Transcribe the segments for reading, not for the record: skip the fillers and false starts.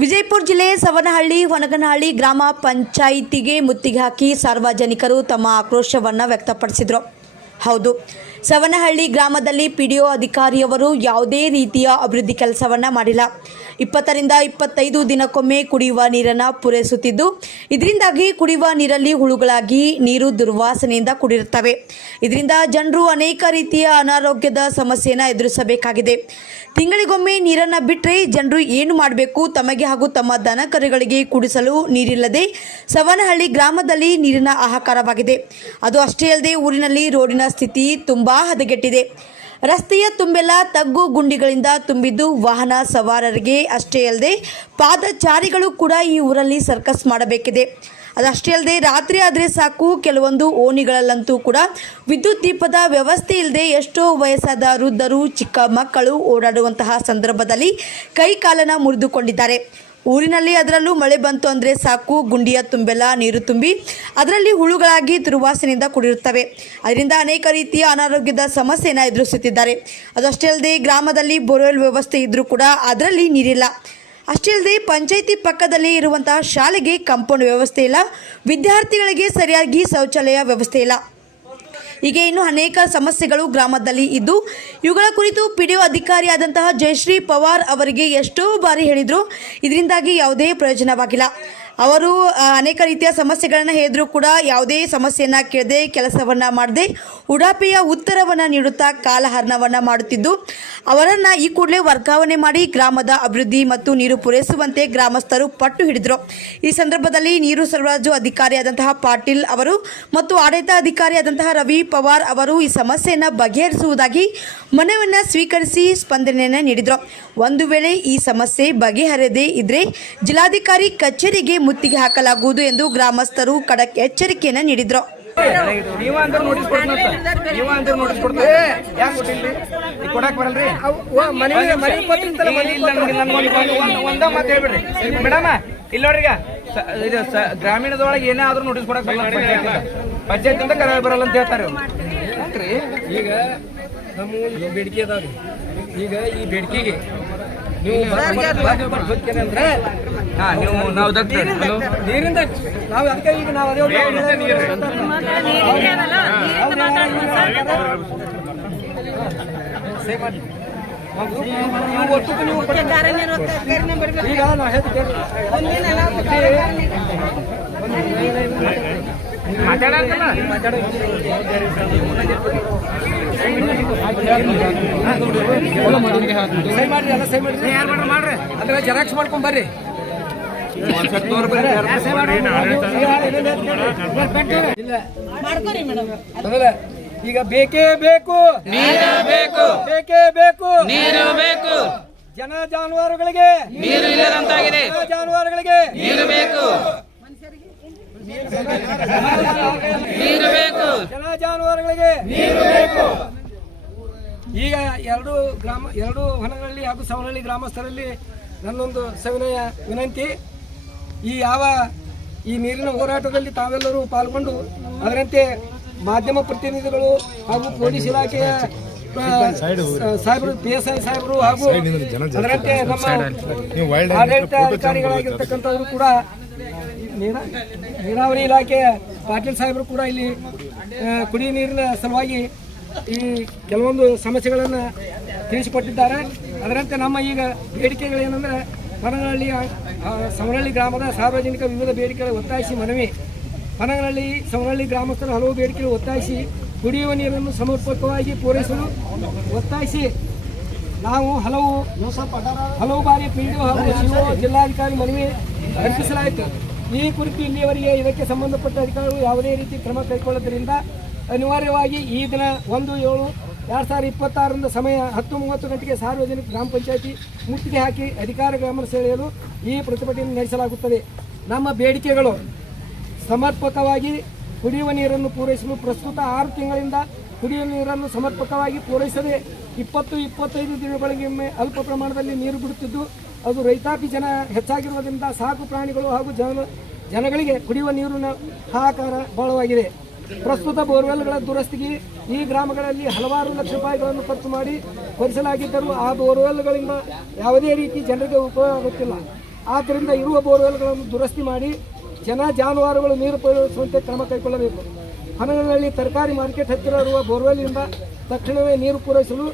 ವಿಜಯಪುರ ಜಿಲ್ಲೆ ಸವನಹಳ್ಳಿ ಹೊನಗನಹಳ್ಳಿ ಗ್ರಾಮ ಪಂಚಾಯಿತಿಗೆ ಮುತ್ತಿಗೆ ಹಾಕಿ ಸಾರ್ವಜನಿಕರು ತಮ್ಮ ಆಕ್ರೋಶವನ್ನು ವ್ಯಕ್ತಪಡಿಸಿದರು. ಹೌದು, ಸವನಹಳ್ಳಿ ಗ್ರಾಮದಲ್ಲಿ ಪಿಡಿಒ ಅಧಿಕಾರಿಯವರು ಯಾವುದೇ ರೀತಿಯ ಅಭಿವೃದ್ಧಿ ಕೆಲಸವನ್ನು ಮಾಡಿಲ್ಲ. 20ರಿಂದ 25 ದಿನಕ್ಕೊಮ್ಮೆ ಕುಡಿಯುವ ನೀರನ್ನು ಪೂರೈಸುತ್ತಿದ್ದು, ಇದರಿಂದಾಗಿ ಕುಡಿಯುವ ನೀರಲ್ಲಿ ಹುಳುಗಳಾಗಿ ನೀರು ದುರ್ವಾಸನೆಯಿಂದ ಕೂಡಿರುತ್ತವೆ. ಇದರಿಂದ ಜನರು ಅನೇಕ ರೀತಿಯ ಅನಾರೋಗ್ಯದ ಸಮಸ್ಯೆಯನ್ನು ಎದುರಿಸಬೇಕಾಗಿದೆ. ತಿಂಗಳಿಗೊಮ್ಮೆ ನೀರನ್ನು ಬಿಟ್ಟರೆ ಜನರು ಏನು ಮಾಡಬೇಕು? ತಮಗೆ ಹಾಗೂ ತಮ್ಮ ದನಕರುಗಳಿಗೆ ಕುಡಿಸಲು ನೀರಿಲ್ಲದೆ ಸವನಹಳ್ಳಿ ಗ್ರಾಮದಲ್ಲಿ ನೀರಿನ ಹಾಹಾಕಾರವಾಗಿದೆ. ಅದು ಅಷ್ಟೇ ಅಲ್ಲದೆ ಊರಿನಲ್ಲಿ ರೋಡಿನ ಸ್ಥಿತಿ ತುಂಬ ಹದಗೆಟ್ಟಿದೆ. ರಸ್ತೆಯ ತುಂಬೆಲ್ಲ ತಗ್ಗು ಗುಂಡಿಗಳಿಂದ ತುಂಬಿದ್ದು ವಾಹನ ಸವಾರರಿಗೆ ಅಷ್ಟೇ ಅಲ್ಲದೆ ಪಾದಚಾರಿಗಳು ಕೂಡ ಈ ಊರಲ್ಲಿ ಸರ್ಕಸ್ ಮಾಡಬೇಕಿದೆ. ಅದಷ್ಟೇ ಅಲ್ಲದೆ ರಾತ್ರಿ ಆದರೆ ಸಾಕು, ಕೆಲವೊಂದು ಓಣಿಗಳಲ್ಲಂತೂ ಕೂಡ ವಿದ್ಯುತ್ ದೀಪದ ವ್ಯವಸ್ಥೆ ಇಲ್ಲದೆ ಎಷ್ಟೋ ವಯಸ್ಸಾದ ವೃದ್ಧರು, ಚಿಕ್ಕ ಮಕ್ಕಳು ಓಡಾಡುವಂತಹ ಸಂದರ್ಭದಲ್ಲಿ ಕೈ ಕಾಲನ್ನು ಮುರಿದುಕೊಂಡಿದ್ದಾರೆ. ಊರಿನಲ್ಲಿ ಅದರಲ್ಲೂ ಮಳೆ ಬಂತು ಅಂದರೆ ಸಾಕು, ಗುಂಡಿಯ ತುಂಬೆಲ್ಲ ನೀರು ತುಂಬಿ ಅದರಲ್ಲಿ ಹುಳುಗಳಾಗಿ ದುರ್ವಾಸನೆಯಿಂದ ಕೂಡಿರುತ್ತವೆ. ಅದರಿಂದ ಅನೇಕ ರೀತಿಯ ಅನಾರೋಗ್ಯದ ಸಮಸ್ಯೆಯನ್ನು ಎದುರಿಸುತ್ತಿದ್ದಾರೆ. ಅದಷ್ಟೇ ಅಲ್ಲದೆ ಗ್ರಾಮದಲ್ಲಿ ಬೋರ್ವೆಲ್ ವ್ಯವಸ್ಥೆ ಇದ್ದರೂ ಕೂಡ ಅದರಲ್ಲಿ ನೀರಿಲ್ಲ. ಅಷ್ಟೇ ಅಲ್ಲದೆ ಪಂಚಾಯಿತಿ ಪಕ್ಕದಲ್ಲಿ ಇರುವಂತಹ ಶಾಲೆಗೆ ಕಾಂಪೌಂಡ್ ವ್ಯವಸ್ಥೆ ಇಲ್ಲ, ವಿದ್ಯಾರ್ಥಿಗಳಿಗೆ ಸರಿಯಾಗಿ ಶೌಚಾಲಯ ವ್ಯವಸ್ಥೆ ಇಲ್ಲ. ಹೀಗೆ ಇನ್ನೂ ಅನೇಕ ಸಮಸ್ಯೆಗಳು ಗ್ರಾಮದಲ್ಲಿ ಇದ್ದು, ಇವುಗಳ ಕುರಿತು ಪಿಡಿಒ ಅಧಿಕಾರಿಯಾದಂತಹ ಜಯಶ್ರೀ ಪವಾರ್ ಅವರಿಗೆ ಎಷ್ಟೋ ಬಾರಿ ಹೇಳಿದರು. ಇದರಿಂದಾಗಿ ಯಾವುದೇ ಪ್ರಯೋಜನವಾಗಿಲ್ಲ. ಅವರು ಅನೇಕ ರೀತಿಯ ಸಮಸ್ಯೆಗಳನ್ನು ಹೇಳಿದರೂ ಕೂಡ ಯಾವುದೇ ಸಮಸ್ಯೆಯನ್ನು ಕೇಳದೆ, ಕೆಲಸವನ್ನು ಮಾಡದೆ ಉಡಾಪೆಯ ಉತ್ತರವನ್ನು ನೀಡುತ್ತಾ ಕಾಲಹರಣವನ್ನು ಮಾಡುತ್ತಿದ್ದು, ಅವರನ್ನು ಈ ಕೂಡಲೇ ವರ್ಗಾವಣೆ ಮಾಡಿ ಗ್ರಾಮದ ಅಭಿವೃದ್ಧಿ ಮತ್ತು ನೀರು ಪೂರೈಸುವಂತೆ ಗ್ರಾಮಸ್ಥರು ಪಟ್ಟು ಹಿಡಿದರು. ಈ ಸಂದರ್ಭದಲ್ಲಿ ನೀರು ಸರಬರಾಜು ಅಧಿಕಾರಿಯಾದಂತಹ ಪಾಟೀಲ್ ಅವರು ಮತ್ತು ಆಡಳಿತ ಅಧಿಕಾರಿಯಾದಂತಹ ರವಿ ಪವಾರ್ ಅವರು ಈ ಸಮಸ್ಯೆಯನ್ನು ಬಗೆಹರಿಸುವುದಾಗಿ ಮನವಿಯನ್ನು ಸ್ವೀಕರಿಸಿ ಸ್ಪಂದನೆಯನ್ನು ನೀಡಿದರು. ಒಂದು ವೇಳೆ ಈ ಸಮಸ್ಯೆ ಬಗೆಹರಿಯದೇ ಇದ್ದರೆ ಜಿಲ್ಲಾಧಿಕಾರಿ ಕಚೇರಿಗೆ ಮುತ್ತಿಗೆ ಹಾಕಲಾಗುವುದು ಎಂದು ಗ್ರಾಮಸ್ಥರು ಖಡಕ್ ಎಚ್ಚರಿಕೆಯನ್ನು ನೀಡಿದರು. ಗ್ರಾಮೀಣದೊಳಗೆ ಏನೇ ಆದ್ರೂ ನೋಟಿಸ್ ಕೊಡಕ್ ಪಂಚಾಯತ್ ಅಂತ ಕರೆ ಬರಲ್ಲ ಅಂತ ಹೇಳ್ತಾರೆ. ಈಗ ನಮ್ಮ ಬೇಡಿಕೆ ಅದಾವ್ರಿ. ಈಗ ಈ ಬೇಡಿಕೆಗೆ ನೀವು ಅಂದ್ರೆ ನಾವು ನೀರಿಂದ ನಾವು ಅದಕ್ಕೆ ಈಗ ನಾವು ಅದೇ ಈಗ ನಾವು ಹೇಳ್ತೀವಿ ಅಂದ್ರೆ ಜೆರಾಕ್ಸ್ ಮಾಡ್ಕೊಂಡ್ ಬರ್ರಿ. ಈಗ ಬೇಕೇ ಬೇಕು, ಬೇಕೇ ಬೇಕು, ನೀರು ಬೇಕು. ಜನ ಜಾನುವಾರುಗಳಿಗೆ ನೀರು ಇಲ್ಲದಂತಾಗಿದೆ. ಜಾನುವಾರುಗಳಿಗೆ ನೀರು ಬೇಕು, ನೀರು ಬೇಕು. ಜನ ಜಾನುವಾರುಗಳಿಗೆ ನೀರು ಬೇಕು. ಈಗ ಎರಡು ಹೊನಗನಹಳ್ಳಿ ಹಾಗೂ ಸವನಹಳ್ಳಿ ಗ್ರಾಮಸ್ಥರಲ್ಲಿ ನನ್ನೊಂದು ಸವಿನಯ ವಿನಂತಿ. ಈ ನೀರಿನ ಹೋರಾಟದಲ್ಲಿ ತಾವೆಲ್ಲರೂ ಪಾಲ್ಗೊಂಡು ಅದರಂತೆ ಮಾಧ್ಯಮ ಪ್ರತಿನಿಧಿಗಳು ಹಾಗೂ ಪೊಲೀಸ್ ಇಲಾಖೆಯ ಸಾಹೇಬರು, PSI ಸಾಹೇಬರು ಹಾಗೂ ಅದರಂತೆ ನಮ್ಮ ಆಡಳಿತ ಅಧಿಕಾರಿಗಳಾಗಿರ್ತಕ್ಕಂಥವರು ಕೂಡ, ನೀರಾವರಿ ಇಲಾಖೆಯ ಪಾಟೀಲ್ ಸಾಹೇಬರು ಕೂಡ ಇಲ್ಲಿ ಕುಡಿಯುವ ನೀರಿನ ಸಲುವಾಗಿ ಈ ಕೆಲವೊಂದು ಸಮಸ್ಯೆಗಳನ್ನು ತಿಳಿಸಿಕೊಟ್ಟಿದ್ದಾರೆ. ಅದರಂತೆ ನಮ್ಮ ಈಗ ಬೇಡಿಕೆಗಳೇನೆಂದರೆ, ಸವನಹಳ್ಳಿ ಗ್ರಾಮದ ಸಾರ್ವಜನಿಕ ವಿವಿಧ ಬೇಡಿಕೆಗಳ ಒತ್ತಾಯಿಸಿ ಮನವಿ. ಸವನಹಳ್ಳಿ ಗ್ರಾಮಸ್ಥರ ಹಲವು ಬೇಡಿಕೆಗಳು ಒತ್ತಾಯಿಸಿ ಕುಡಿಯುವ ನೀರನ್ನು ಸಮರ್ಪಕವಾಗಿ ಪೂರೈಸಲು ಒತ್ತಾಯಿಸಿ ನಾವು ಹಲವು ಬಾರಿ PDO ಹಾಗೂ CO ಜಿಲ್ಲಾಧಿಕಾರಿ ಮನವಿ ಅರ್ಪಿಸಲಾಯಿತು. ಈ ಕುರಿತು ಇಲ್ಲಿಯವರೆಗೆ ಇದಕ್ಕೆ ಸಂಬಂಧಪಟ್ಟ ಅಧಿಕಾರಿಗಳು ಯಾವುದೇ ರೀತಿ ಕ್ರಮ ಕೈಗೊಳ್ಳೋದ್ರಿಂದ ಅನಿವಾರ್ಯವಾಗಿ ಈ ದಿನ 1/7/2026 ಸಮಯ 10:30 ಗಂಟೆಗೆ ಸಾರ್ವಜನಿಕ ಗ್ರಾಮ ಪಂಚಾಯಿತಿ ಮುತ್ತಿಗೆ ಹಾಕಿ ಅಧಿಕಾರ ಗಮನ ಸೆಳೆಯಲು ಈ ಪ್ರತಿಭಟನೆ ನಡೆಸಲಾಗುತ್ತದೆ. ನಮ್ಮ ಬೇಡಿಕೆಗಳು: ಸಮರ್ಪಕವಾಗಿ ಕುಡಿಯುವ ನೀರನ್ನು ಪೂರೈಸಲು ಪ್ರಸ್ತುತ 6 ತಿಂಗಳಿಂದ ಕುಡಿಯುವ ನೀರನ್ನು ಸಮರ್ಪಕವಾಗಿ ಪೂರೈಸದೆ 20-25 ದಿನಗಳಿಗೊಮ್ಮೆ ಅಲ್ಪ ಪ್ರಮಾಣದಲ್ಲಿ ನೀರು ಬಿಡುತ್ತಿದ್ದು, ಅದು ರೈತಾಪಿ ಜನ ಹೆಚ್ಚಾಗಿರುವುದರಿಂದ ಸಾಕು ಪ್ರಾಣಿಗಳು ಹಾಗೂ ಜನಗಳಿಗೆ ಕುಡಿಯುವ ನೀರಿನ ಹಾಹಾಕಾರ ಬಹಳವಾಗಿದೆ. ಪ್ರಸ್ತುತ ಬೋರ್ವೆಲ್ಗಳ ದುರಸ್ತಿಗೆ ಈ ಗ್ರಾಮಗಳಲ್ಲಿ ಹಲವಾರು ಲಕ್ಷ ರೂಪಾಯಿಗಳನ್ನು ಖರ್ಚು ಮಾಡಿ ಕೊರೆಸಲಾಗಿದ್ದರೂ ಆ ಬೋರ್ವೆಲ್ಗಳಿಂದ ಯಾವುದೇ ರೀತಿ ಜನರಿಗೆ ಉಪಯೋಗ ಆಗುತ್ತಿಲ್ಲ. ಆದ್ದರಿಂದ ಇರುವ ಬೋರ್ವೆಲ್ಗಳನ್ನು ದುರಸ್ತಿ ಮಾಡಿ ಜನ ಜಾನುವಾರುಗಳು ನೀರು ಪೂರೈಸುವಂತೆ ಕ್ರಮ ಕೈಗೊಳ್ಳಬೇಕು. ಹನಗನಹಳ್ಳಿ ತರಕಾರಿ ಮಾರ್ಕೆಟ್ ಹತ್ತಿರ ಇರುವ ಬೋರ್ವೆಲ್ನಿಂದ ತಕ್ಷಣವೇ ನೀರು ಪೂರೈಸಲು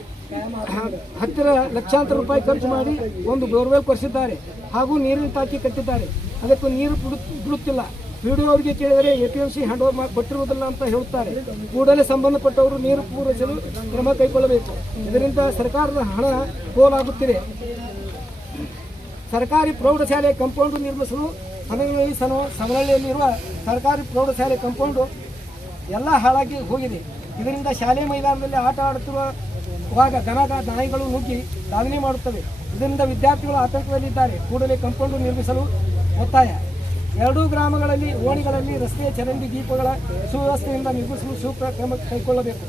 ಹತ್ತಿರ ಲಕ್ಷಾಂತರ ರೂಪಾಯಿ ಖರ್ಚು ಮಾಡಿ ಒಂದು ಬೋರ್ವೆಲ್ ಕೊರೆಸಿದ್ದಾರೆ ಹಾಗೂ ನೀರಿನ ಟಾಕಿ ಕಟ್ಟಿದ್ದಾರೆ. ಅದಕ್ಕೂ ನೀರು ಬಿಡುತ್ತಿಲ್ಲ. ವಿಡಿಯೋ ಅವರಿಗೆ ಕೇಳಿದರೆ APMC ಹ್ಯಾಂಡ್ ಓವರ್ ಕೊಟ್ಟಿರುವುದಿಲ್ಲ ಅಂತ ಹೇಳುತ್ತಾರೆ. ಕೂಡಲೇ ಸಂಬಂಧಪಟ್ಟವರು ನೀರು ಪೂರೈಸಲು ಕ್ರಮ ಕೈಗೊಳ್ಳಬೇಕು. ಇದರಿಂದ ಸರ್ಕಾರದ ಹಣ ಪೋಲಾಗುತ್ತಿದೆ. ಸರ್ಕಾರಿ ಪ್ರೌಢಶಾಲೆ ಕಾಂಪೌಂಡ್ ನಿರ್ಮಿಸಲು ಹನಗನಹಳ್ಳಿ ಸವನಹಳ್ಳಿಯಲ್ಲಿರುವ ಸರ್ಕಾರಿ ಪ್ರೌಢಶಾಲೆ ಕಾಂಪೌಂಡು ಎಲ್ಲ ಹಾಳಾಗಿ ಹೋಗಿದೆ. ಇದರಿಂದ ಶಾಲೆ ಮೈದಾನದಲ್ಲಿ ಆಟ ಆಡುತ್ತಿರುವಾಗ ನಾಯಿಗಳು ನುಗ್ಗಿ ದಾವಣಿ ಮಾಡುತ್ತವೆ. ಇದರಿಂದ ವಿದ್ಯಾರ್ಥಿಗಳು ಆತಂಕದಲ್ಲಿದ್ದಾರೆ. ಕೂಡಲೇ ಕಾಂಪೌಂಡ್ ನಿರ್ಮಿಸಲು ಒತ್ತಾಯ. ಎರಡೂ ಗ್ರಾಮಗಳಲ್ಲಿ ಓಣಿಗಳಲ್ಲಿ ರಸ್ತೆ ಚರಂಡಿ ದೀಪಗಳ ಸುವ್ಯವಸ್ಥೆಯಿಂದ ನಿರ್ಮಿಸಲು ಸೂಕ್ತ ಕ್ರಮ ಕೈಗೊಳ್ಳಬೇಕು.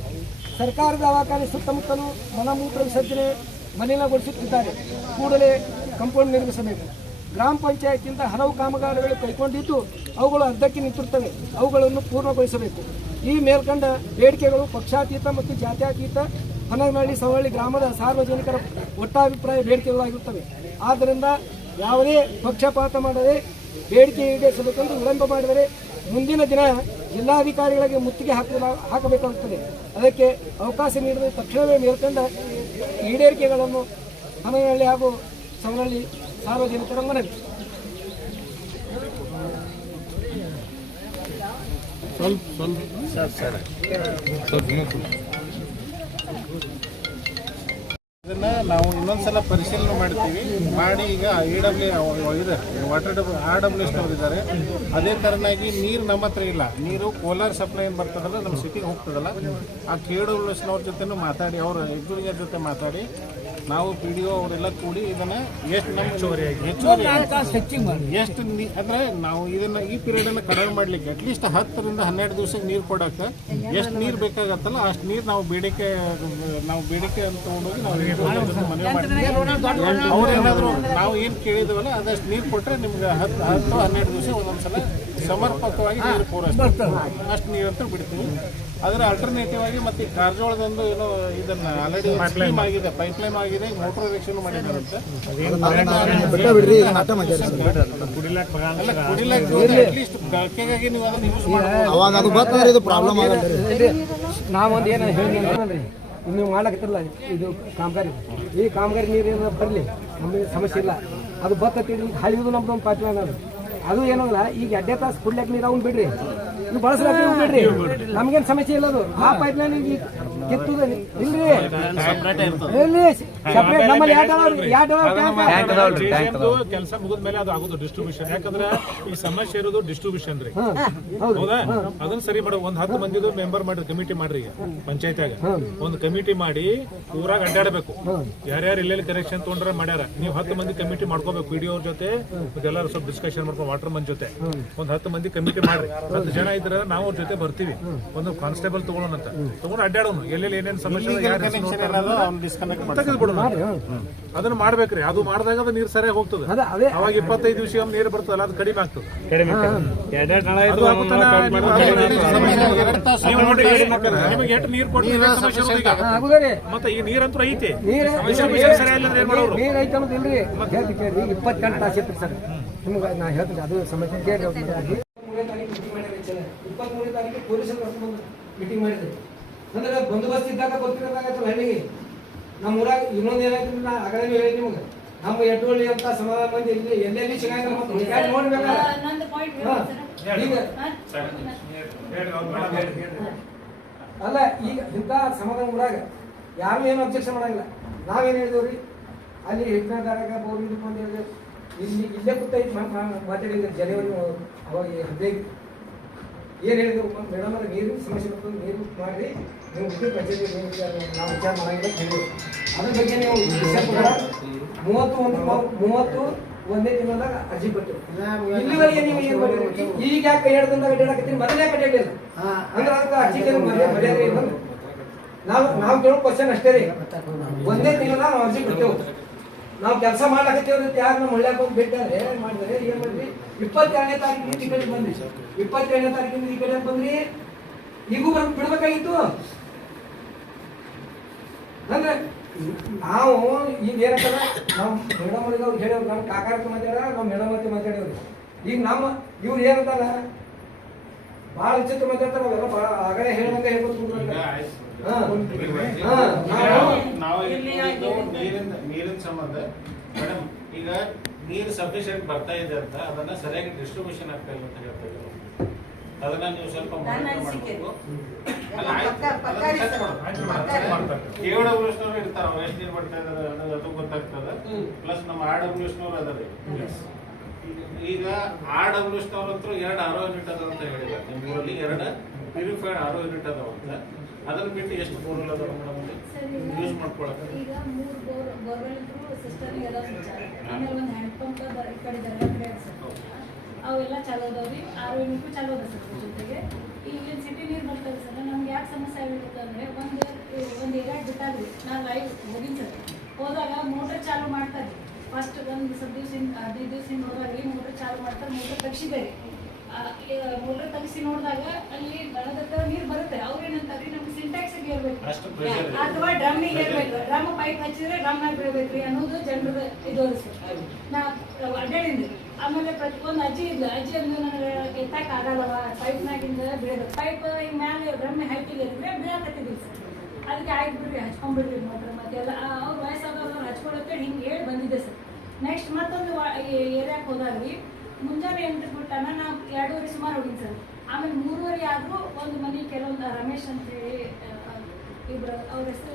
ಸರ್ಕಾರದ ದವಾಖಾನೆ ಸುತ್ತಮುತ್ತಲೂ ಮಲಮೂತ್ರ ವಿಸರ್ಜನೆ ಮಲಿನಗೊಳಿಸುತ್ತಿದ್ದಾರೆ. ಕೂಡಲೇ ಕಾಂಪೌಂಡ್ ನಿರ್ಮಿಸಬೇಕು. ಗ್ರಾಮ ಪಂಚಾಯತಿಯಿಂದ ಹಲವು ಕಾಮಗಾರಿಗಳು ಕೈಗೊಂಡಿದ್ದು ಅವುಗಳು ಅರ್ಧಕ್ಕೆ ನಿಂತಿರುತ್ತವೆ. ಅವುಗಳನ್ನು ಪೂರ್ಣಗೊಳಿಸಬೇಕು. ಈ ಮೇಲ್ಕಂಡ ಬೇಡಿಕೆಗಳು ಪಕ್ಷಾತೀತ ಮತ್ತು ಜಾತ್ಯತೀತ ಹನಗನಹಳ್ಳಿ ಸವನಹಳ್ಳಿ ಗ್ರಾಮದ ಸಾರ್ವಜನಿಕರ ಒಟ್ಟಾಭಿಪ್ರಾಯ ಬೇಡಿಕೆಗಳಾಗಿರುತ್ತವೆ. ಆದ್ದರಿಂದ ಯಾವುದೇ ಪಕ್ಷಪಾತ ಮಾಡದೆ ಬೇಡಿಕೆ ಈಡೇರಿಸಬೇಕೆಂದು ವಿಳಂಬ ಮಾಡಿದರೆ ಮುಂದಿನ ದಿನ ಜಿಲ್ಲಾಧಿಕಾರಿಗಳಿಗೆ ಮುತ್ತಿಗೆ ಹಾಕಬೇಕಾಗುತ್ತದೆ. ಅದಕ್ಕೆ ಅವಕಾಶ ನೀಡದೆ ತಕ್ಷಣವೇ ಮೇಲ್ಕಂಡ ಈಡೇರಿಕೆಗಳನ್ನು ಹನಗನಹಳ್ಳಿ ಹಾಗೂ ಸವನಹಳ್ಳಿ ಸಾರ್ವಜನಿಕರ ಮನವಿ. ಇದನ್ನು ನಾವು ಇನ್ನೊಂದ್ಸಲ ಪರಿಶೀಲನೆ ಮಾಡ್ತೀವಿ. ಮಾಡಿ ಈಗ ಇದೆ RWS ನವರು ಇದ್ದಾರೆ. ಅದೇ ಥರನಾಗಿ ನೀರು ನಮ್ಮ ಹತ್ರ ಇಲ್ಲ. ನೀರು ಕೋಲಾರ ಸಪ್ಲೈ ಏನು ಬರ್ತದಲ್ಲ ನಮ್ಮ ಸಿಟಿಗೆ ಹೋಗ್ತದಲ್ಲ, ಆ KWS ನವ್ರ ಜೊತೆನೂ ಮಾತಾಡಿ, ಅವ್ರ ಎಕ್ಸಿಕ್ಯೂಟಿವ್ ಜೊತೆ ಮಾತಾಡಿ ನಾವು PDO ಅವರೆಲ್ಲ ಕೂಡಿ ಇದನ್ನು ಎಷ್ಟು ನಮ್ಮ ಹೆಚ್ಚುವರಿ ಎಷ್ಟು ಅಂದರೆ ನಾವು ಇದನ್ನು ಈ ಪೀರಿಯಡನ್ನು ಕಡಿಮೆ ಮಾಡಲಿಕ್ಕೆ ಅಟ್ಲೀಸ್ಟ್ 10 ರಿಂದ 12 ದಿವಸಕ್ಕೆ ನೀರು ಕೊಡೋಕ್ಕೆ ಎಷ್ಟು ನೀರು ಬೇಕಾಗತ್ತಲ್ಲ ಅಷ್ಟು ನೀರು ನಾವು ಬೇಡಿಕೆ ಅಂತ ತೊಗೊಂಡೋಗಿ ನಾವು ಮನವಿ ಮಾಡ್ತೀವಿ. ಅವ್ರೇನಾದರೂ ನಾವು ಏನು ಕೇಳಿದ್ವಲ್ಲ ಅದಷ್ಟು ನೀರು ಕೊಟ್ಟರೆ ನಿಮ್ಗೆ 10-12 ದಿವಸ ಒಂದೊಂದ್ಸಲ ಸಮರ್ಪಕವಾಗಿ ನೀರು ಪೂರೈಸ್ತೀವಿ. ಅಷ್ಟು ನೀರು ಅಂತ ಬಿಡ್ತೀವಿ. ಅದರ ಆಲ್ಟರ್ನೇಟಿವ್ ಆಗಿ ಮತ್ತೆ ಕಾರಜೋಳದೊಂದು ಏನೋ ಇದನ್ನ ಆಲ್ರೆಡಿ ಸ್ಕೀಮ್ ಆಗಿದೆ, ಪೈಪ್ಲೈನ್ ಆಗಿದೆ, ಮೋಟರ್ ರಿಕ್ಷನ್ ಮಾಡಿದಾರಂತೆ. ಅಟ್ಲೀಸ್ಟ್ ಬಳಕೆಗಾಗಿ ನೀವು ಅದನ್ನ ಯೂಸ್ ಮಾಡಬಹುದು. ನಾವೊಂದು ಏನು ಹೇಳಿ ನೀವು ಮಾಡ್ಲಕತ್ತಿರಲ್ಲ ಇದು ಕಾಮಗಾರಿ, ಈ ಕಾಮಗಾರಿ ನೀರು ಬರಲಿ, ನಮಗೆ ಸಮಸ್ಯೆ ಇಲ್ಲ. ಅದು ಬರ್ತೈತಿ, ಹಳಿದು ನಮ್ದು ಒಂದು ಪಾಟ್ಲೈನ್ ಅದು ಏನಲ್ಲ. ಈಗ 2 ತಾಸು ಕುಡ್ಲಕ್ಕೆ ನೀರು ಅವ್ನು ಬಿಡ್ರಿ, ನೀವು ಬಳಸ್ಲಾಕ ಬಿಡ್ರಿ, ನಮ್ಗೇನು ಸಮಸ್ಯೆ ಇಲ್ಲ. ಅದು ಆ ಪೈಪ್ ಲೈನ್ ಕಿತ್ತುದ ಇಲ್ರಿ, ಸಪ್ರೇಟ್ ನಮ್ಮಲ್ಲಿ ಕೆಲಸ ಮುಗಿದ ಮೇಲೆ ಅದು ಆಗೋದು ಡಿಸ್ಟ್ರಿಬ್ಯೂಷನ್. ಯಾಕಂದ್ರೆ ಈ ಸಮಸ್ಯೆ ಇರೋದು ಡಿಸ್ಟ್ರಿಬ್ಯೂಷನ್ ರೀ. ಹೌದಾ? ಅದನ್ನ ಸರಿ ಮಾಡೋ ಒಂದು 10 ಮಂದಿದು ಮೆಂಬರ್ ಮಾಡಿ ಕಮಿಟಿ ಮಾಡ್ರಿ. ಪಂಚಾಯತ್ಯಾಗ ಒಂದು ಕಮಿಟಿ ಮಾಡಿ ಊರಾಗ ಅಡ್ಡಾಡಬೇಕು. ಯಾರ್ಯಾರು ಎಲ್ಲೆಲ್ಲಿ ಕನೆಕ್ಷನ್ ತೊಗೊಂಡ್ರೆ ಮಾಡ್ಯಾರ, ನೀವು 10 ಮಂದಿ ಕಮಿಟಿ ಮಾಡ್ಕೋಬೇಕು. PDO ಅವ್ರ ಜೊತೆ ಎಲ್ಲರೂ ಸ್ವಲ್ಪ ಡಿಸ್ಕಷನ್ ಮಾಡ್ಕೊಂಡು ವಾಟರ್ ಮನ್ ಜೊತೆ ಒಂದು 10 ಮಂದಿ ಕಮಿಟಿ ಮಾಡ್ರಿ. 10 ಜನ ಇದ್ರೆ ನಾವು ಅವ್ರ ಜೊತೆ ಬರ್ತೀವಿ. ಒಂದು ಕಾನ್ಸ್ಟೇಬಲ್ ತಗೊಳ್ಳೋಣ ಅಂತ ತಗೊಂಡು ಅಡ್ಡಾಡೋಣ. ಎಲ್ಲೆಲ್ಲಿ ಏನೇನು ಸಮಸ್ಯೆ ತೆಗೆದುಬಿಡೋಣ. ಅದನ್ನ ಮಾಡ್ಬೇಕ್ರಿ. ಅದು ಮಾಡಿದಾಗ ಅದು ನೀರು ಸರಿಯಾಗಿ ಹೋಗ್ತದೆ. ಅವಾಗ 25 ದಿವಸ ನೀರು ಬರ್ತದಲ್ಲ, ಅದು ಕಡಿಮೆ ಆಗ್ತದೆ. ನಿಮಗೆ ಎಷ್ಟು ನೀರು ಕೊಡ್ತೀವಿ ಮತ್ತೆ ಈ ನೀರಂತೂ ಐತಿ. ನೀರು ಐತೆ ಅನ್ನೋದಿಲ್ರಿ. 20 ತಾಸು ಇತ್ತು ಸರ್. ನಿಮ್ಗೆ ನಾ ಹೇಳ್ತೀನಿ ಅದು ಸಮಸ್ಯೆ. 23ನೇ ತಾರೀಕು ಪೊಲೀಸರು ಕರ್ಕೊಂಡು ಮೀಟಿಂಗ್ ಮಾಡಿದ್ರು. ಅಂದ್ರೆ ಬಂದೋಬಸ್ತ್ ಇದ್ದಾಗ ಗೊತ್ತಿರೋದಾಗತ್ತಲ್ಲ ಹಳ್ಳಿಗೆ. ನಮ್ಮ ಊರಾಗ ಇನ್ನೊಂದು ಏನಾಯ್ತು, ನಾ ಆಗಲೇ ಹೇಳಿ ನಿಮ್ಗೆ, ನಮ್ಮ ಎಡ್ಡೋಳ್ಳಿ ಅಂತ ಸಮಾಧಾನ ಮಂದಿ ಇಲ್ಲಿ ಎಲ್ಲೆಲ್ಲಿ ಸಿಗಂಗಿಲ್ಲ. ನೋಡ್ಬೇಕಲ್ಲ ಈಗ ಅಲ್ಲ, ಈಗ ಇಂಥ ಸಮಾಧಾನ ಊರಾಗ ಯಾರು ಏನು ಅಬ್ಜೆಕ್ಷನ್ ಮಾಡಂಗಿಲ್ಲ. ನಾವೇನು ಹೇಳಿದೇವ್ರಿ, ಅಲ್ಲಿ ಹಿಟ್ನಾದಾರಾಗ ಬೋರ್ ಹಿಡ್ಕೊಂಡು ಹೇಳಿದೆ, ಇಲ್ಲೇ ಕೂತೈತಿ ಮಾತಾಡಿದ್ರೆ ಜನವರಿ ಅವಾಗ 15 ಏನು ಹೇಳಿದ್ರು ಮೇಡಮ್, ಅವ್ರ ನೀರಿನ ಸಮಸ್ಯೆ ಬರ್ತದೆ, ನೀರು ಮಾಡಿರಿ, ನೀವು ವಿದ್ಯುತ್ ಕಚೇರಿ ನಾವು ವಿಚಾರ ಮಾಡಂಗಿಲ್ಲ ಹೇಳಿದ್ರು. ಅದ್ರ ಬಗ್ಗೆ ನೀವು 31ನೇ ತಿಂಗಳದಾಗ ಅರ್ಜಿ ಕೊಟ್ಟು ಇಲ್ಲಿವರೆಗೆ ನೀವು ಏನು ಮಾಡಿರಿ? ಈಗ ಯಾಕೆ 2 ದಿನದಾಗ ಅಡ್ಡಾಡಕತ್ತೀನಿ, ಮೊದಲೇ ಕಟ್ಟಿರಲಿಲ್ಲ ಅಂದ್ರೆ ಅದಕ್ಕೆ ಅರ್ಜಿಗೆ ಮರ್ಯಾದೆ ಇಲ್ಲ. ನಾವು ಕೇಳೋ ಕ್ವಶನ್ ಅಷ್ಟೇ ರೀ. 1ನೇ ತಿಂಗಳದಾಗ ನಾವು ಅರ್ಜಿ ಕೊಟ್ಟೆವು. ನಾವು ಕೆಲಸ ಮಾಡ್ಲಾಕತ್ತೇವ್ರಿ. ಯಾರು ನಮ್ಮ ಹಳ್ಳ್ಯಾಗ ಬಂದು ಬಿಟ್ಟಾರೆ ಮಾಡಿದ್ರೆ ಏನು ಮಾಡಿದ್ರಿ? 22ನೇ ತಾರೀಕಿಂದ ಈ ಕಡೆ ಬಂದ್ರಿ. 22ನೇ ತಾರೀಕಿಂದ ಈ ಕಡೆ ಬಂದ್ರಿ. ಈಗೂ ಬಿಡ್ಬೇಕಾಗಿತ್ತು ಅಂದ್ರೆ ನಾವು ಈಗ ಏನಂತಾರ ನಮ್ಮ ಮೇಡಮ್ ಅವ್ರಿಗೆ ಅವ್ರು ಹೇಳ್ಯಾವ್ರು, ನಮ್ಮ ಕಾಕಾರಕ್ಕೆ ಮಾತಾಡ ನಮ್ಮ ಮೇಡಮ್ ಮತ್ತೆ ಮಾತಾಡ್ಯವ್ರು. ಈಗ ನಮ್ಮ ಇವ್ರು ಏನಂತಾರ ಭಾಳ ವಿಚಿತ್ರ ಮಾತಾಡ್ತಾರ, ಅವೆಲ್ಲ ಭಾಳ ಆಗಲೇ ಹೇಳುವಂಗ ಹೇಳ್ಬೋದು. ನಾವು ನೀರಿನ ಸಂಬಂಧ ಮೇಡಮ್ ಈಗ ನೀರು ಸಫಿಶಿಯಂಟ್ ಬರ್ತಾ ಇದೆ ಅಂತ ಅದನ್ನ ಸರಿಯಾಗಿ ಡಿಸ್ಟ್ರಿಬ್ಯೂಷನ್ ಆಗ್ತಾ ಇಲ್ಲ ಅಂತ ಹೇಳ್ತಾ ಇದ್ದಾರೆ. ಅದನ್ನ ನೀವು ಸ್ವಲ್ಪ KWSನವರು ಇರ್ತಾರ, ಅವ್ರು ಎಷ್ಟು ನೀರು ಬರ್ತಾ ಇದಾರೆ ಅನ್ನೋದು ಅದು ಗೊತ್ತಾಗ್ತದ. ಪ್ಲಸ್ ನಮ್ಮ RWSನವರು ಅದರಿ. ಈಗ RWSನವ್ರ ಹತ್ರ 2 RO ಯೂನಿಟ್ ಅದಾವ ಅಂತ ಹೇಳಿಲ್ಲ. ನಿಮ್ಮ ಊರಲ್ಲಿ 2 ಪ್ಯೂರಿಫೈಡ್ RO ಯೂನಿಟ್ ಅದಾವ ಅಂತ. ಅದನ್ನ ಬಿಟ್ಟು ಎಷ್ಟು ಬೋರ್ವೆಲ್ ಅದಾವ ಮೇಡಮ್ ಯೂಸ್ ಮಾಡ್ಕೊಳಕ್ಕೆ? ಈಗ 3 ಬೋರ್ವೆಲ್ ಸಿಸ್ಟಮ್ ಎಲ್ಲ ಆಮೇಲೆ ಒಂದು ಹ್ಯಾಂಡ್ ಪಂಪ್ ಈ ಕಡೆ ಕಡೆ ಅವೆಲ್ಲ ಚಾಲೂ ಅದಾವ್ರಿ. 6 ಯೂನಿಟ್ ಚಾಲೂ ಅದ ಸರ್. ಜೊತೆಗೆ ಈಗ ಸಿಟಿ ನೀರು ಬರ್ತದೆ ಸರ್. ನಮ್ಗೆ ಯಾಕೆ ಸಮಸ್ಯೆ ಆಗಿರುತ್ತೆ ಅಂದರೆ ಒಂದು ಏರಿಯಾ ಬಿಟ್ಟಾಗ್ರಿ ನಾ ಲೈವ್ ಹೋಗಿನಿ ಸರ್. ಹೋದಾಗ ಮೋಟರ್ ಚಾಲೂ ಮಾಡ್ತಾರೆ. ಫಸ್ಟ್ ಒಂದು 15 ದಿವಸದಿಂದ ಹೋದಾಗ ಮೋಟರ್ ಚಾಲೂ ಮಾಡ್ತಾರೆ. ಮೋಟರ್ ತೆಗ್ಸಿದ್ದಾರೆ. ಮೋಟರ್ ತೆಗಿಸಿ ನೋಡಿದಾಗ ಅಲ್ಲಿ ದಳದ ನೀರು ಬರುತ್ತೆ. ಅವ್ರು ಏನಂತಾರೆ ನಮ್ಗೆ ಸಿಂಟ್ಯಾಕ್ಸಿಗೆ ಇರಬೇಕು ಅಥವಾ ಡ್ರಮ್ಮಿಗೆ ಇರಬೇಕು. ಡ್ರಮ್ ಪೈಪ್ ಹಚ್ಚಿದ್ರೆ ಡ್ರಮ್ನಾಗ ಬೀಳ್ಬೇಕ್ರಿ ಅನ್ನೋದು ಜನರ ಇದು ಸರ್. ನಾ ಅಡ್ಡಾಡಿದ್ರಿ. ಆಮೇಲೆ ಪ್ರತಿಯೊಂದು ಅಜ್ಜಿ ಇದ್ಲು. ಅಜ್ಜಿ ಅಂದ್ರೆ ನನಗೆ ಎತ್ತಕ್ಕೆ ಆಗಲ್ಲವ, ಪೈಪ್ನಾಗಿಂದ ಬೀಳಬೇಕು. ಪೈಪ್ ಹಿಂಗೆ ಮ್ಯಾಲೆ ಡ್ರಮ್ ಹೈಟಿಗೆ ಇರಿದ್ರೆ ಬೀಳಕತ್ತಿದ್ವಿ ಸರ್. ಅದಕ್ಕೆ ಆಯ್ತು ಬಿಡ್ರಿ ಹಚ್ಕೊಂಡ್ಬಿಡ್ರಿ ಮೋಟ್ರ್ ಮತ್ತೆ ಎಲ್ಲ ಅವ್ರು ವಯಸ್ಸಾದವ್ರು ಹಚ್ಕೊಳತ್ತೆ ಹಿಂಗೆ ಹೇಳಿ ಬಂದಿದ್ದೆ ಸರ್. ನೆಕ್ಸ್ಟ್ ಮತ್ತೊಂದು ಏರಿಯಾಕ್ಕೆ ಹೋದಾಗ್ರಿ ಮುಂಜಾನೆ 8 ಬಿಟ್ಟಾನ ನಾವು 2:30 ಸುಮಾರು ಹೋಗಿನಿ ಸರ್. ಆಮೇಲೆ 3:30 ಆದರೂ ಒಂದು ಮನೆ ಕೆಲವೊಂದು ರಮೇಶ್ ಅಂತೇಳಿ ಇಬ್ರು ಅವ್ರ ಹೆಸರು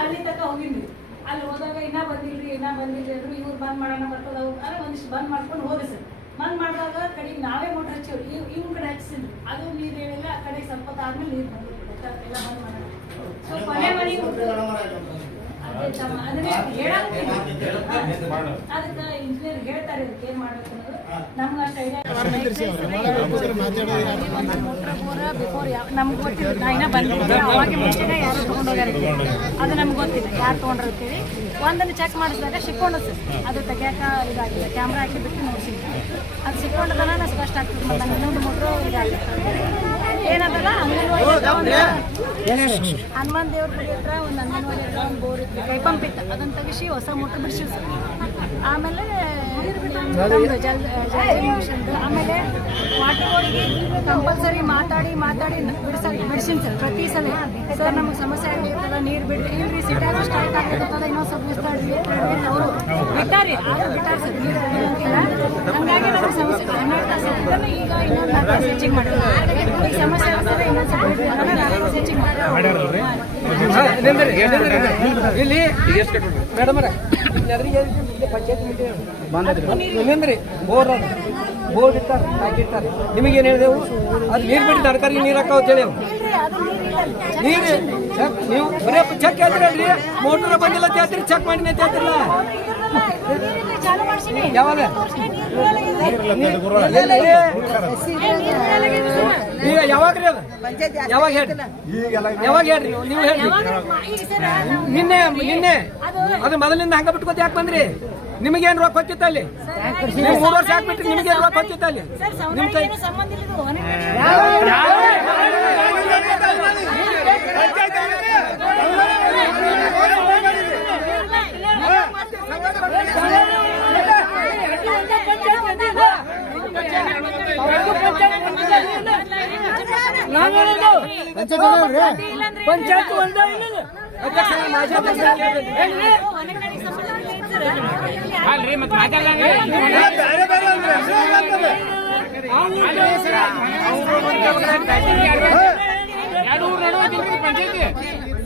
ಅಲ್ಲಿ ತನಕ ಹೋಗಿದ್ವಿ. ಅಲ್ಲಿ ಹೋದಾಗ ಇನ್ನೂ ಬಂದಿಲ್ರಿ ಅಂದ್ರು. ಇವ್ರು ಬಂದ್ ಮಾಡೋಣ ಬರ್ತದ ಅವ್ರು ಅಲ್ಲ ಒಂದಿಷ್ಟು ಬಂದ್ ಮಾಡ್ಕೊಂಡು ಹೋದೆ ಸರ್. ಬಂದ್ ಮಾಡಿದಾಗ ಕಡೆಗೆ ನಾವೇ ಮೋಟ್ರ್ ಹಚ್ಚಿವ್ರಿ. ಇವ್ನ ಕಡೆ ಹಚ್ಚಿದ್ರಿ. ಅದು ನೀರು ಹೇಳಿಲ್ಲ. ಆ ಕಡೆ ಸ್ವಲ್ಪ ಆದ್ಮೇಲೆ ನೀರು ಬಂದಿಲ್ಲ ಎಲ್ಲ ಬಂದ್ ಮಾಡೋಣ. ಸೊ ಕೊನೆ ಮನೆಗೆ ಅದಕ್ಕೆ ಇಂಜಿನಿಯರ್ ಹೇಳ್ತಾರೆ ಇದಕ್ಕೆ ಏನ್ ಮಾಡ್ಬೇಕು ಅನ್ನೋದು ನಮ್ಗೆ ಅಷ್ಟು ಐಡಿಯಾ ಬಿಫೋರ್ ನಮ್ಗೆ ಗೊತ್ತಿಲ್ಲ. ನಾ ಇನ್ನೂ ಬಂದಿದ್ದೆ ಅವಾಗ ಮುಂಚೆನೇ ಯಾರು ತೊಗೊಂಡೋಗ್ಯಾರ ಅದು ನಮ್ಗೆ ಗೊತ್ತಿಲ್ಲ ಯಾರು ತೊಗೊಂಡಿರ್ತೀವಿ. ಒಂದನ್ನು ಚೆಕ್ ಮಾಡಿಸಿದಾಗ ಸಿಕ್ಕೊಂಡು ಸರ್ ಅದು ತೆಗಿಯಾಕ ಇದಾಗಿಲ್ಲ. ಕ್ಯಾಮ್ರಾ ಹಾಕಿ ಬಿಟ್ಟು ನೋಡ್ಸಿದ್ದೆ. ಅದು ಸಿಕ್ಕೊಂಡದನ ನಾ ಸ್ಪಷ್ಟ ಆಗ್ತದೆ. ಮತ್ತು ಇನ್ನೊಂದು ಮೋಟ್ರು ಇದಾಗಿರ್ತದೆ ಏನದಲ್ಲ ಹನುಮಾನ್ ದೇವ್ರ ಗುಡಿ ಹತ್ರ ಒಂದು ಅಂಗನವಾಡಿ ಹತ್ರ ಒಂದು ಬೋರ್ ಇತ್ತು, ಕೈ ಪಂಪ್ ಇತ್ತು. ಅದನ್ನು ತೆಗಿಸಿ ಹೊಸ ಮೋಟ್ರ್ ಬಿಡಿಸಿವಿ ಸರ್. ಆಮೇಲೆ ಜಲ್ ಮಿಷನ್ದು ಆಮೇಲೆ ವಾಟರ್ ಬೋರ್ಡ್ಗೆ ಕಂಪಲ್ಸರಿ ಮಾತಾಡಿ ಬಿಡಿಸಿನಿ ಸರ್ ಪ್ರತಿ ಸಲ. ಸರ್ ನಮಗೆ ಸಮಸ್ಯೆ ಆಗಿರ್ತದ ನೀರು ಬಿಡ್ರಿ ಇಲ್ರಿ ಸಿಟ್ಟಾಗಿ ಸ್ಟಾರ್ಟ್ ಆಗಿರ್ತದ ಇನ್ನೊಂದು ಸ್ವಲ್ಪ ಬಿಡ್ತಾರ್ರಿ ಅವರು ಬಿಟ್ಟಾರಿ ಆದರೂ ಬಿಟ್ಟಾರ ಸರ್ ನೀರು ಬಿಡೋಂಗಿಲ್ಲ. ಹಂಗಾಗಿ ನಮಗೆ ಸಮಸ್ಯೆ 12 ತಾಸು ಆಗಿದ್ದನ್ನು ಈಗ ಇನ್ನೊಂದು 4 ತಾಸು ಹೆಚ್ಚಿಗೆ ಮಾಡಿದ್ರು. ಈಗ ಸಮಸ್ಯೆ ಆಗ್ತದೆ ಇನ್ನೊಂದು ಸ್ವಲ್ಪ 4 ತಾಸು ಹೆಚ್ಚಿಗೆ ಮಾಡಿದ್ರು. ಇಲ್ಲಿ madam panchayat meeting bore board ಇರ್ತಾರೆ ಹಾಕಿರ್ತಾರೆ. ನಿಮಗೇನು ಹೇಳಿದೆವು ಅದು ನೀರು ಬಿಟ್ಟು ತರಕಾರಿ ನೀರು ಹಾಕಾವ ಅಂತೇಳಿ ನೀರು ನೀವು ಬರೀ ಚೆಕ್ ಹೇಳ್ತೀರಲ್ರಿ. ಮೋಟರ್ ಬಂದಿಲ್ಲ ಅಂತ ಹೇಳ್ತೀರಿ, ಚೆಕ್ ಮಾಡಿನಿ ಅಂತ ಹೇಳ್ತಿರಲ್ಲ. ಯಾವಾಗ ಈಗ ಯಾವಾಗ ರೀ ಅದು ಯಾವಾಗ ಹೇಳ್ರಿ ನೀವು ಹೇಳ್ರಿ. ನಿನ್ನೆ ಅದು ಮೊದಲಿಂದ ಹಂಗ ಬಿಟ್ಕೋತ ಯಾಕೆ ಬಂದ್ರಿ? ನಿಮಗೇನು ರೊಕ್ಕ ಹೊತ್ತಿತ್ತ ಅಲ್ಲಿ? ನೀವು 3 ವರ್ಷ ಹಾಕ್ಬಿಟ್ರಿ ನಿಮಗೇನು ರೊಕ್ಕ ಹೊತ್ತಿತ್ತ ಅಲ್ಲಿ? ನಿಮ್ಮ ಕೈ ಪಂಚಾಯತ್ ಒಂದ ಅಲ್ರಿ ಮತ್ತೆ ಮಾತಾಡಂಗ್ರಿ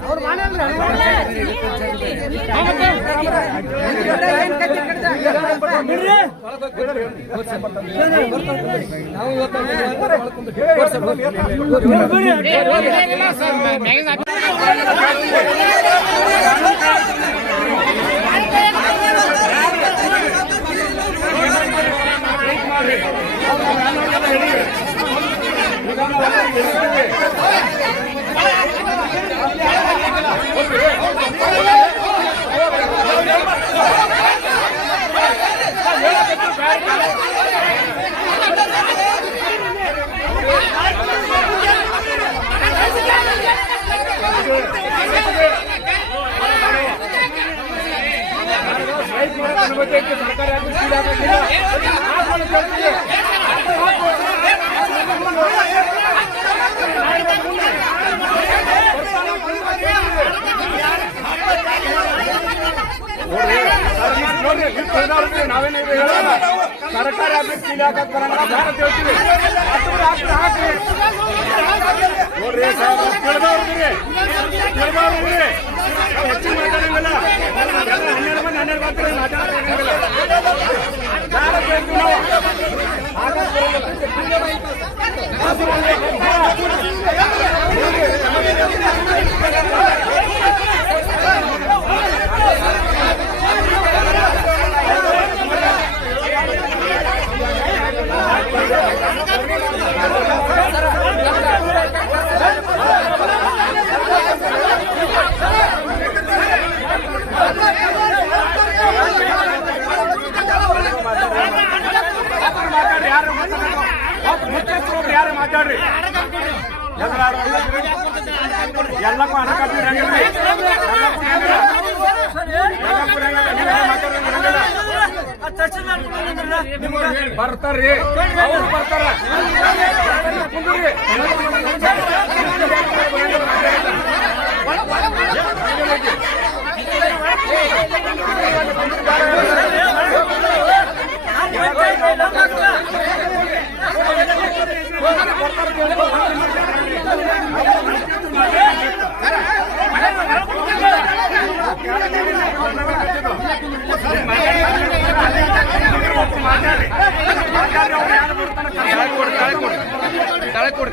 ಅವ್ರು ಮಾಡಲ್ರಿ ಅನುಮತಿ ಐತಿ ಸರ್ಕಾರಿ ಆಫೀಸ್ ಕೀಲಿ ಹಾಕೋದಿಲ್ಲ. ಹಾಕೊಳ್ಳಿ ಕೇಳ್ತೀವಿ. ನೋಡ್ರಿ ನಾವೇನಾದ್ರು ಹೇಳೋಣ ಸರ್ಕಾರಿ ಆಫೀಸ್ ಕೀಲಿ ಹಾಕಕ್ ಬರೋಣ ಬೇಡ ಅಂತ ಹೇಳ್ತೀವಿ. ಹಾಕಿ ನೋಡ್ರಿ ಸರ್ ಕೇಳ್ದವ್ರಿ ಹೆಚ್ಚಿಗೆ ಮಾತಾಡಂಗಿಲ್ಲ. 12 ಮಂದಿ 12 ಮಾತಾಡಿ ಮಾತಾಡಂಗಿಲ್ಲ. ಬೇಡ ಕೇಳ್ತೀವಿ ನಾವು ಹಾಕಕ್ ಯಾರು ಮಾತಾಡ್ರಿ ಎಲ್ಲಕ್ಕೂ ಹಣ ಬರ್ತಾರ್ರಿ ಅವ್ರು ಬರ್ತಾರ ತಳೆ ಕೊಡಿ